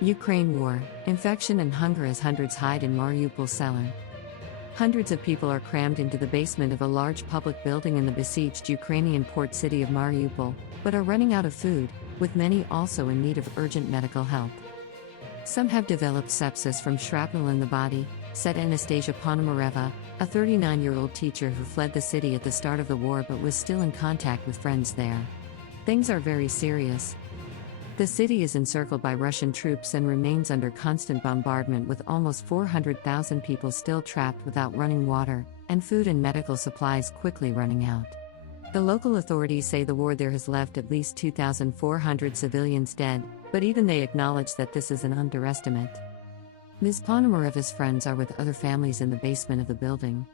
Ukraine war, infection and hunger as hundreds hide in Mariupol cellar. Hundreds of people are crammed into the basement of a large public building in the besieged Ukrainian port city of Mariupol, but are running out of food, with many also in need of urgent medical help. Some have developed sepsis from shrapnel in the body, said Anastasia Ponomareva, a 39-year-old teacher who fled the city at the start of the war but was still in contact with friends there. Things are very serious. The city is encircled by Russian troops and remains under constant bombardment, with almost 400,000 people still trapped without running water, and food and medical supplies quickly running out. The local authorities say the war there has left at least 2,400 civilians dead, but even they acknowledge that this is an underestimate. Ms. Ponomareva's friends are with other families in the basement of the building.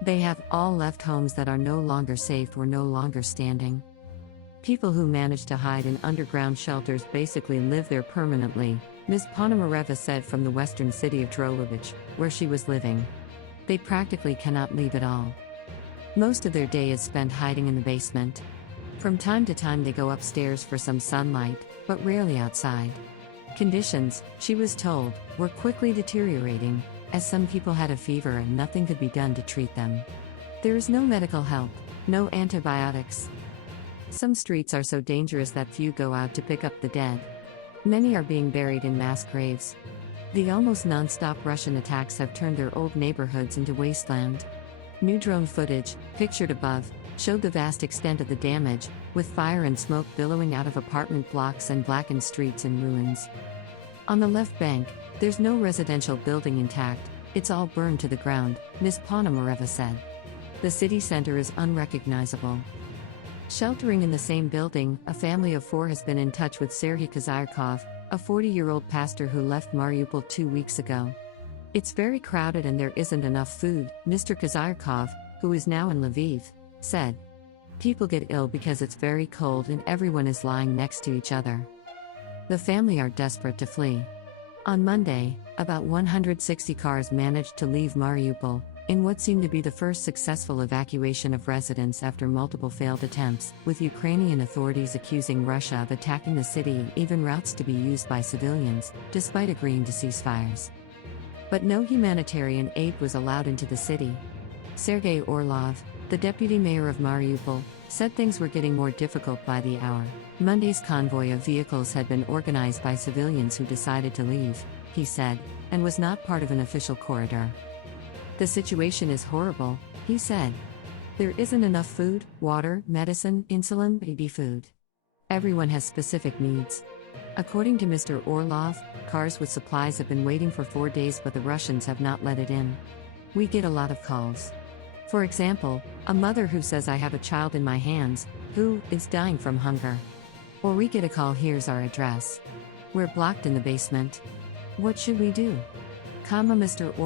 They have all left homes that are no longer safe or no longer standing. People who manage to hide in underground shelters basically live there permanently, Ms. Ponomareva said from the western city of Drolovich, where she was living. They practically cannot leave at all. Most of their day is spent hiding in the basement. From time to time they go upstairs for some sunlight, but rarely outside. Conditions, she was told, were quickly deteriorating, as some people had a fever and nothing could be done to treat them. There is no medical help, no antibiotics. Some streets are so dangerous that few go out to pick up the dead. Many are being buried in mass graves. The almost non-stop Russian attacks have turned their old neighborhoods into wasteland. New drone footage, pictured above, showed the vast extent of the damage, with fire and smoke billowing out of apartment blocks and blackened streets in ruins. On the left bank, there's no residential building intact, it's all burned to the ground, Ms. Ponomareva said. The city center is unrecognizable. Sheltering in the same building, a family of 4 has been in touch with Serhiy Kazyrkov, a 40-year-old pastor who left Mariupol 2 weeks ago. It's very crowded and there isn't enough food, Mr. Kazyrkov, who is now in Lviv, said. People get ill because it's very cold and everyone is lying next to each other. The family are desperate to flee. On Monday, about 160 cars managed to leave Mariupol, in what seemed to be the first successful evacuation of residents after multiple failed attempts, with Ukrainian authorities accusing Russia of attacking the city and even routes to be used by civilians, despite agreeing to ceasefires. But no humanitarian aid was allowed into the city. Sergei Orlov, the deputy mayor of Mariupol, said things were getting more difficult by the hour. Monday's convoy of vehicles had been organized by civilians who decided to leave, he said, and was not part of an official corridor. The situation is horrible, he said. There isn't enough food, water, medicine, insulin, baby food. Everyone has specific needs. According to Mr. Orlov, cars with supplies have been waiting for 4 days but the Russians have not let it in. We get a lot of calls. For example, a mother who says I have a child in my hands, who is dying from hunger. Or we get a call, here's our address. We're blocked in the basement. What should we do? Mr.